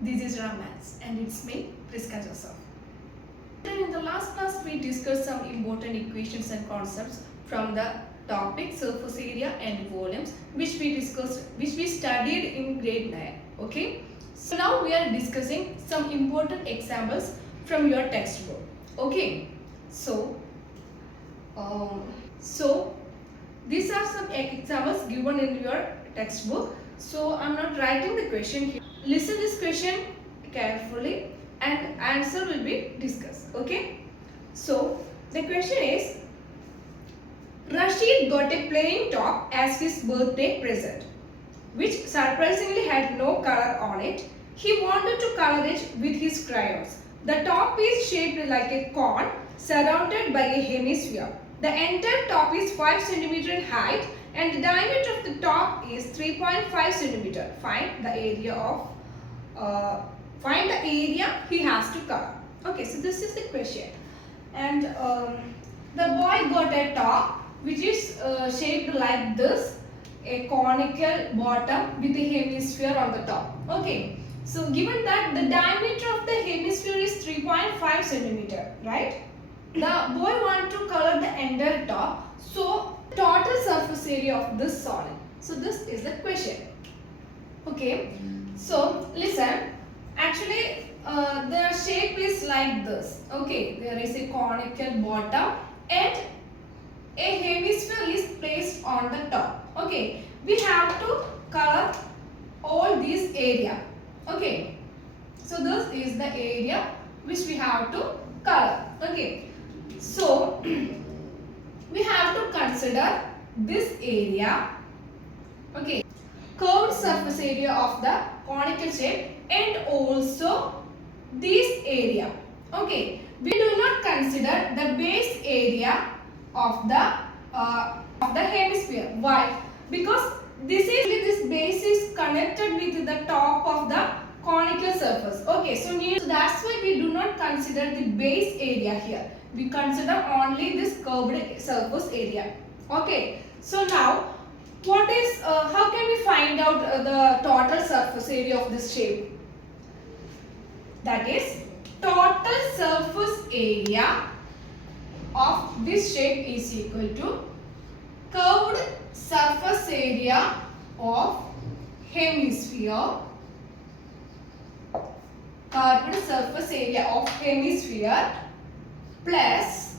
This is Romance and it's me, Priska Joseph. And in the last class, we discussed some important equations and concepts from the topic surface area and volumes, which we studied in grade 9. Okay. So now we are discussing some important examples from your textbook. Okay. So these are some examples given in your textbook. So I'm not writing the question here. Listen this question carefully and answer will be discussed. Okay. So the question is, Rashid got a plain top as his birthday present, which surprisingly had no color on it. He wanted to color it with his crayons. The top is shaped like a cone surrounded by a hemisphere. The entire top is 5 cm in height and the diameter of the top is 3.5 cm. Find the area he has to cover. Okay, so this is the question. And the boy got a top which is shaped like this, a conical bottom with a hemisphere on the top. Okay, so given that the diameter of the hemisphere is 3.5 cm, right? The boy wants to color the entire top. So total surface area of this solid. So this is the question. Okay. So listen. Actually, the shape is like this. Okay. There is a conical bottom and a hemisphere is placed on the top. Okay. We have to color all these area. Okay. So this is the area which we have to color. Okay. So we have to consider this area. Okay. Curved surface area of the conical shape and also this area. Okay. We do not consider the base area of the hemisphere. Why? Because this base is connected with the top of the conical surface. Okay, so that's why we do not consider the base area here. We consider only this curved surface area. Okay, so now how can we find out the total surface area of this shape? That is, total surface area of this shape is equal to curved surface area of hemisphere, curved surface area of hemisphere plus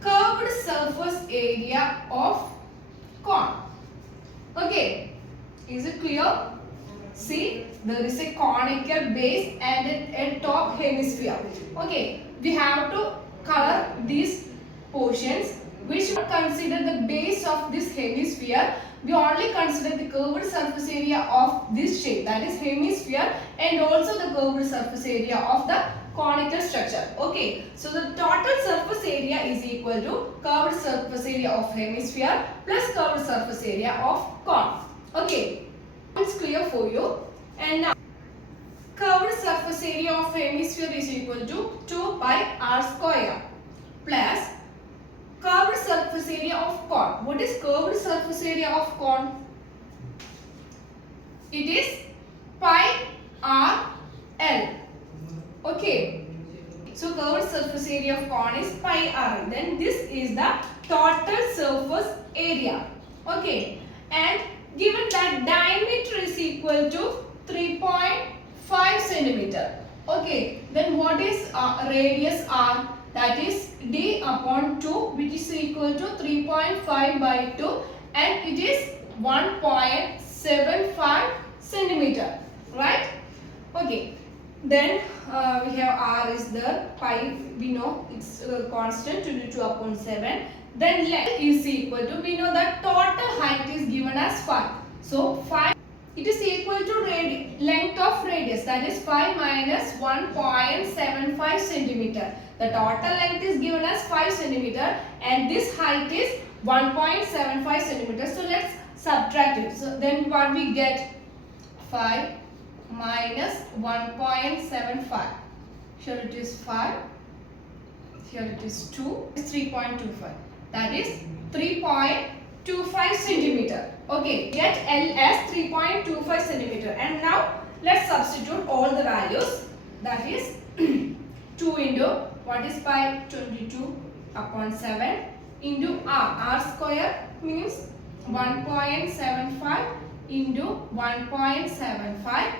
curved surface area of cone. Okay, is it clear? See, there is a conical base and a top hemisphere. Okay, we have to color these portions which would consider the base of this hemisphere. We only consider the curved surface area of this shape, that is hemisphere, and also the curved surface area of the conical structure. Okay, so the total surface area is equal to curved surface area of hemisphere plus curved surface area of cone. Okay, it's clear for you. And now curved surface area of hemisphere is equal to 2 pi r square plus curved surface area of cone. What is curved surface area of cone? It is pi r l. Okay. So curved surface area of cone is pi r l. Then this is the total surface area. Okay. And given that diameter is equal to 3.5 centimeter. Okay. Then what is radius r? That is d upon 2, which is equal to 3.5 by 2, and it is 1.75 centimeter, right? Okay, then we have r is there, pi we know it's constant, 22 upon 7. Then length is equal to, we know that total height is given as 5. So 5, it is equal to length of radius, that is 5 minus 1.75 centimeter. The total length is given as 5 centimeter and this height is 1.75 centimeter. So let's subtract it. So then what we get? 5 minus 1.75. Here it is 5. Here it is 2. It's 3.25. That is 3.25 centimeter. Okay, get L as 3.25 centimeter. And now let's substitute all the values. That is 2 into what is pi? 22 upon 7 into r square means 1.75 into 1.75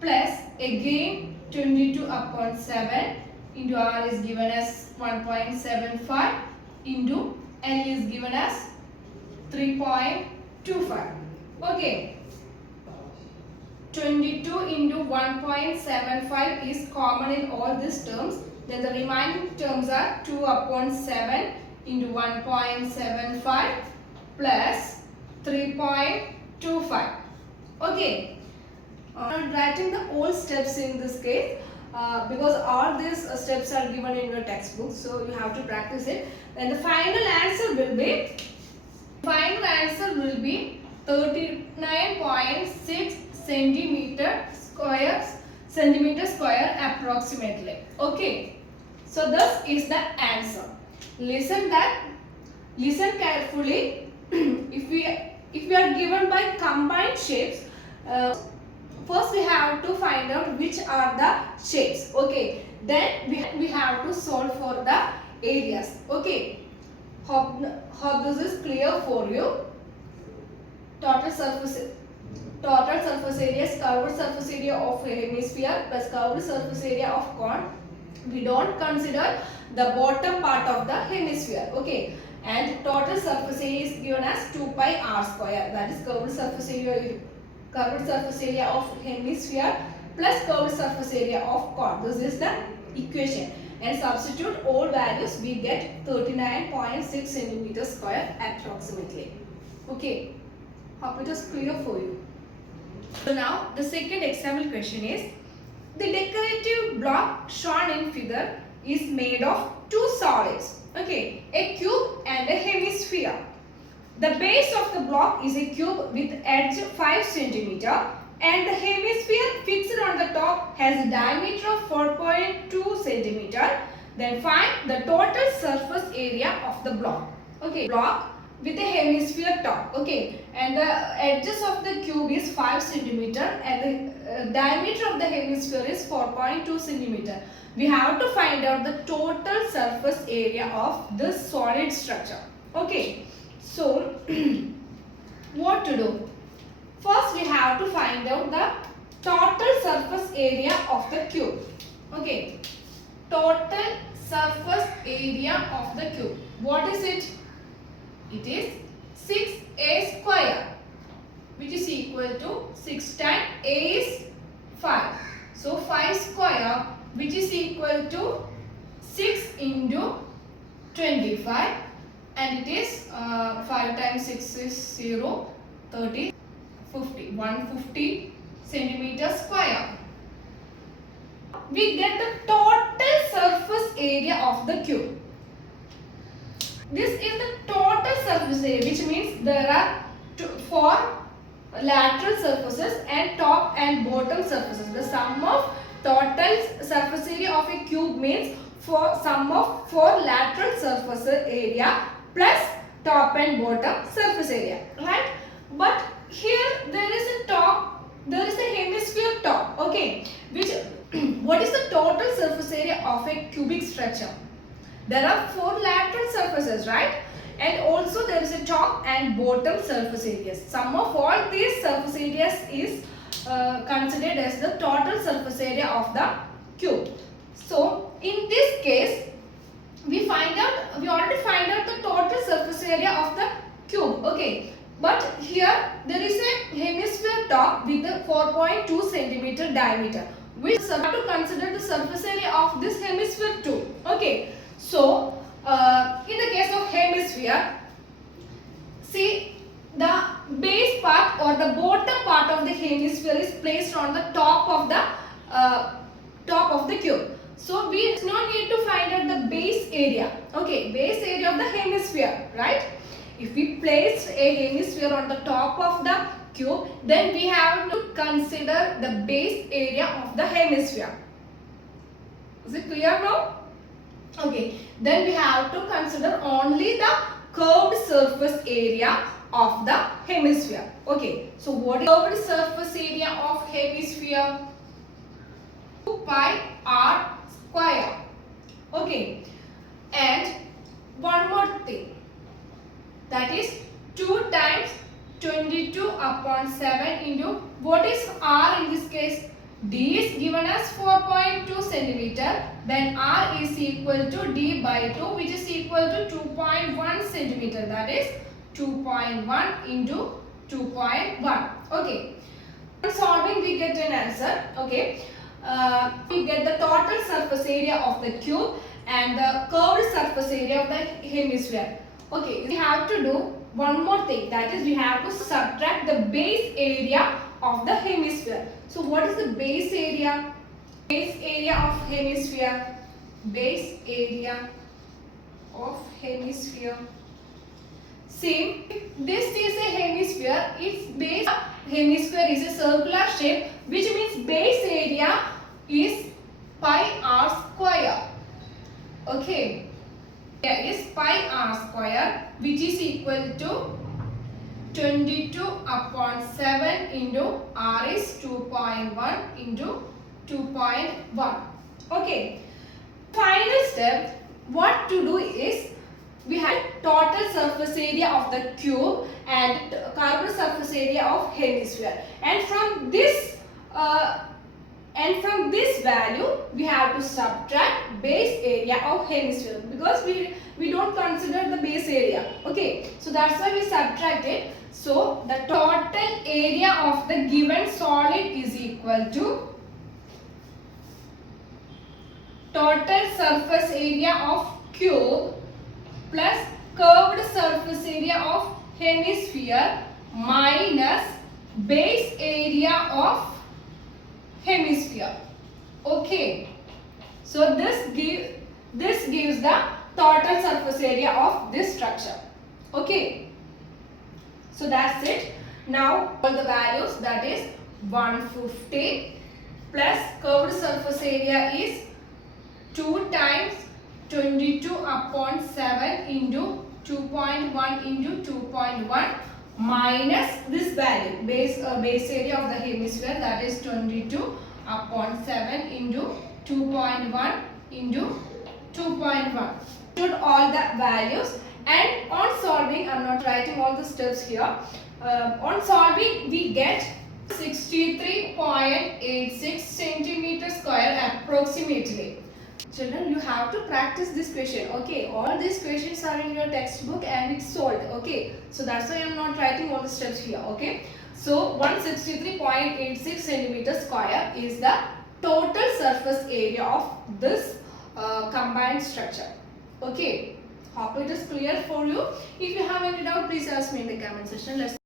plus again 22 upon 7 into r is given as 1.75 into L is given as 3.25. Okay. 22 into 1.75 is common in all these terms. Then the remaining terms are 2 upon 7 into 1.75 plus 3.25. Okay. I'm writing the all steps in this case because all these steps are given in your textbook. So you have to practice it. Then the final answer will be 39.6 centimeter square approximately. Okay, so this is the answer. Listen carefully. if we are given by combined shapes, first we have to find out which are the shapes. Okay, then we have to solve for the areas. Okay, hope this is clear for you. Total surface area is curved surface area of a hemisphere plus curved surface area of cone. We don't consider the bottom part of the hemisphere. Okay, and total surface area is given as 2 pi r square. That is curved surface area of hemisphere plus curved surface area of cone. This is the equation. And substitute all values, we get 39.6 centimeter square approximately. Okay, hope it is clear for you. So now the second example question is, the decorative block shown in figure is made of two solids. Okay, a cube and a hemisphere. The base of the block is a cube with edge 5 cm and the hemisphere fixed on the top has a diameter of 4.2 cm. Then find the total surface area of the block. Okay, block with a hemisphere top. Okay, and the edges of the cube is 5 cm and the diameter of the hemisphere is 4.2 cm. We have to find out the total surface area of this solid structure. Okay, so what to do? First we have to find out the total surface area of the cube. Okay, total surface area of the cube. What is it? It is 6a square, which is equal to 6 times a is 5. So 5 square, which is equal to 6 into 25, and it is 5 times 6 is 0, 30, 50, 150 centimeter square. We get the total surface area of the cube. This is the total surface area, which means there are 4 lateral surfaces and top and bottom surfaces. The sum of total surface area of a cube means sum of 4 lateral surface area plus top and bottom surface area, right? But here there is a hemisphere top. Okay, which what is the total surface area of a cubic structure? There are 4 lateral surfaces, right? And also there is a top and bottom surface areas. Sum of all these surface areas is considered as the total surface area of the cube. So in this case, we already find out the total surface area of the cube. Okay, but here there is a hemisphere top with a 4.2 cm diameter. We have to consider the surface area of this hemisphere too. Okay, so in the case of hemisphere, see, the base part or the bottom part of the hemisphere is placed on the top of the cube. So we do not need to find out the base area. Okay, base area of the hemisphere, right? If we place a hemisphere on the top of the cube, then we have to consider the base area of the hemisphere. Is it clear now? Okay, then we have to consider only the curved surface area of the hemisphere. Okay, so what is curved surface area of hemisphere? 2 pi r square. Okay, and one more thing, that is 2 times 22 upon 7 into, what is r in this case? D is given as 4.2 centimeter, then r is equal to d by 2, which is equal to 2.1 centimeter, that is 2.1 into 2.1. Okay, on solving we get an answer. Okay, we get the total surface area of the cube and the curved surface area of the hemisphere. Okay, we have to do one more thing, that is we have to subtract the base area of the hemisphere. So what is the base area? Base area of hemisphere. Base area of hemisphere. Same, this is a hemisphere, its base hemisphere is a circular shape, which means base area is pi r square. Okay, here is pi r square, which is equal to 22 upon 7 into r is 2.1 into 2.1. Okay, final step, what to do is, we have total surface area of the cube and curved surface area of hemisphere, and from this value we have to subtract base area of hemisphere, because we don't consider the base area. Okay, so that's why we subtract it. So the total area of the given solid is equal to total surface area of cube plus curved surface area of hemisphere minus base area of hemisphere. Okay, so this gives the total surface area of this structure. Okay, so that's it. Now all the values, that is 150 plus curved surface area is 2 times 22 upon 7 into 2.1 into 2.1 minus this value, base area of the hemisphere, that is 22 upon 7 into 2.1 into 2.1. Put all the values, and on solving, I am not writing all the steps here. On solving we get 63.86 centimeter square approximately. Children, you have to practice this question. Okay, all these questions are in your textbook and it's solved. Okay, so that's why I am not writing all the steps here. Okay, so 163.86 centimeter square is the total surface area of this combined structure. Okay, hope it is clear for you. If you have any doubt, please ask me in the comment section. Let's